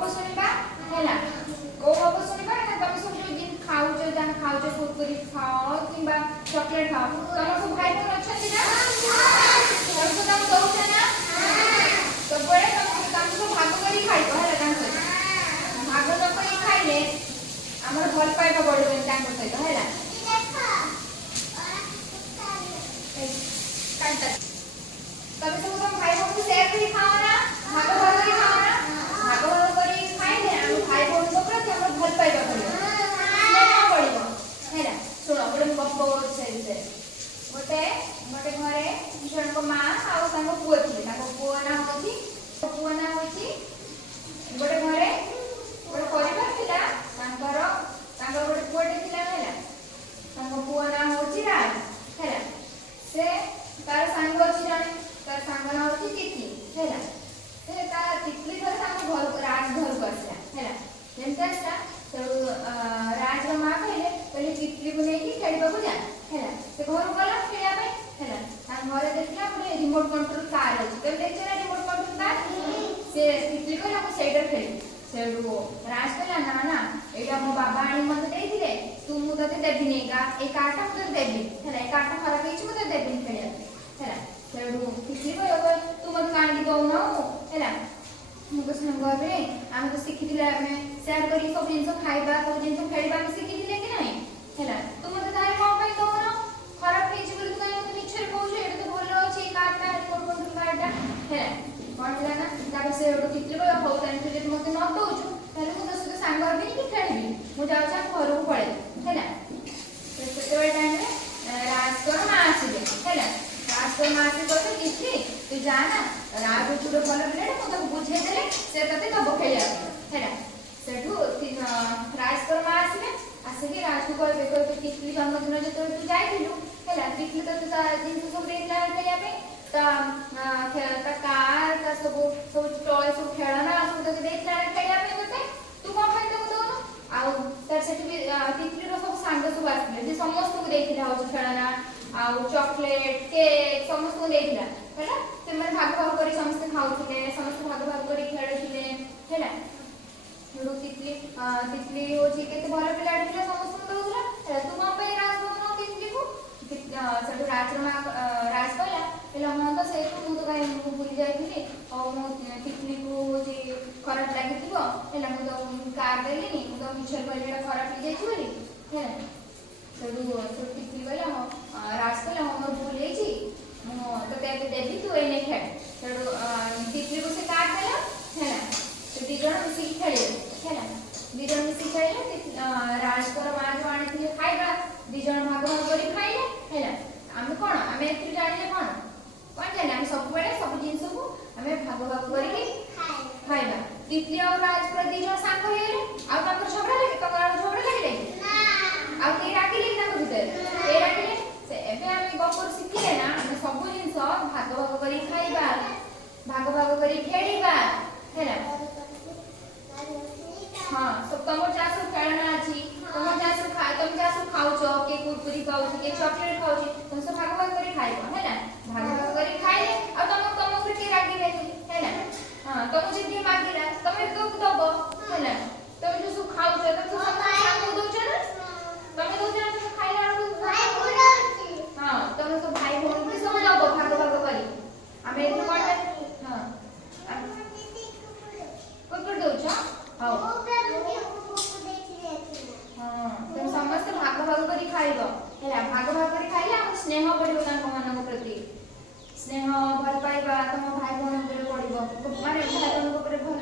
गप सुनिबा हैला को गप सुनिबा ना तमे सब जो दिन खाउ जो जान खाउ जो कुरकुरी खाओ किबा चॉकलेट खाओ तमर सब भाई बहन अछंती ना तम को तम दो ना तो बड़े तम को भाग करी खाइबो हैला कान भाग न करी खाइले हमर भल पाइबा बडबेन कान सहित हैला तब सब तुम भाई बहन को शेयर करी खाओ ना भाग भाग करी खाओ ना भाग भाग करी खाइले हम भाई बहन को प्रति हम भल पाइबा पड़िबो स्नेह पड़िबो हैला सुनो बडे गप्प से गोटे गोटे घरे जन को मां आ ताको पुओ थिले ताको पुओ ना होची गोटे घरे गोटे परिवार थिला तांकर गोटे पुओटे थिला हैला ताको पुओ ना होची राज हैला से तार सांग अछि जाने तार सांग ना होची तितली हैला से ता तितली घर ताको घर राज घर को आसला हैला जेंता आसला तो राज रो मां कहले तितली को नेकी खेलबा को जा हैला से घर गला खेलिया पे हैला तार घरे देखला पुरे रिमोट कंट्रोल कार अछि तो देखला रिमोट कंट्रोल कार से तितली को ना सेडर खेली सेडू राज कहला ना ना एटा मो बाबा आनी मते देथिले तू मु तते देबिनी ए कार्टा मते देबी हैला ए कार्टा खराब हेछि मते देबिनी खेलिया हैला सेडू तितली को तू मते कांडी दो ना हैला मु को संग रे हम तो सिखिदिले हमें शेयर करी सब जिंस खाइबा सब जिंस खेलिबा में सिखिदिले कि नहीं हैला तू मते तारे कोन पई दो ना खराब हेछि बोली तू काई मते मिछर कहू जे एटा तो बोलो अछि कार्टा रिपोर्ट कंट्रोल कार्टा हैला कोन होला ना तापर से एटा तितली को हो तान जे मते न दोछु ताले मु दस सांग हबी कि खेलबी मु जाउ छ घर को पळे हैला सेते वे टाइम रे राज को मां आसीले हैला राज को मां आसी कहते तितली तू जा ना राज छुडो भल बिले मु तो बुझे देले से तते दबो खेलिया हैला सेठू राज को मां आसीले आसी राज को कहबे कहबे तितली जन्मदिन जे तू जाइथिलु हैला तितली तो दिन सब देखला खेलिया पे ता कार ता सब टॉय सब खेलना सब तो देखला खेलिया पे तते तू कोन खाइ दो दो आउ तार सेठी भी तितली रो सब सांग सब आसले जे समस्त को देखिला हो खेलना आउ चॉकलेट केक समस्त को देखिला हैला से मन भाग भाग करी समस्त खाउथिले समस्त भाग भाग करी खेलुथिले हैला रो तितली हो जे केते भलो पिला आडथिला समस्त को दोला हैला तू कोन पे राज बनो तितली को सेठू राज कहला हेला हम तो से तू तो काई भूल जाइथिली और मो तितली को जे खराब लागिथिबो हेला मु तो कार देलिनी मु तो मिछर कहलेटा खराब हो जाइछि बोली हैला सेठू तितली कहला राज कहला हमर भूल हेछि मु तो ते देबी तू एने खेल सेठू तितली को से काट देला हैला तो दी जण मिसी खेले हैला दी जण मिसी खेले राज को मां जो आनिथिले खाइबा दी जण भाग भाग करी खाइले हैला हम कोन हम एथि जानिले कोन जाने हम सब बड़े सब जिंस को हमें भाग भाग करी खाइबा तितली और राज पर दी जण सांग हेले आ तकर झगड़ा लागे ना आ के राखिले ना भीतर ए राखिले से एबे हम गपर सिखिले ना हम सब जिंस भाग भाग करी खाइबा भाग भाग करी खेलिबा हैला हां सब तमर जासु खेलना अछि तमर जासु खाउछ के कुरकुरी खाउछ के चॉकलेट खाउछ तुम सब भाग भाग करी खाइबो हैला भाग भाग करी खाइले आ तम ऊपर के राखिले हैला हां तम जे भी मागिला तमे तो दबो हैला तमे जो सब खाउछ तो सब सांग दोछ ना तमे दोछ ना तो खाइला भाई बोलछि हां तमे सब भाई बहन के सब दबो भाग भाग करी हमें एथि कोन हां कोकर दोछ हां तुम समस्त भाग भाग करी खाइबो हैला भाग भाग करी खाइले हम स्नेह पड़िबो तांको मानक प्रति स्नेह भल पाइबा तुम भाई बहन ऊपर पड़िबो माने भाई बहन ऊपर भल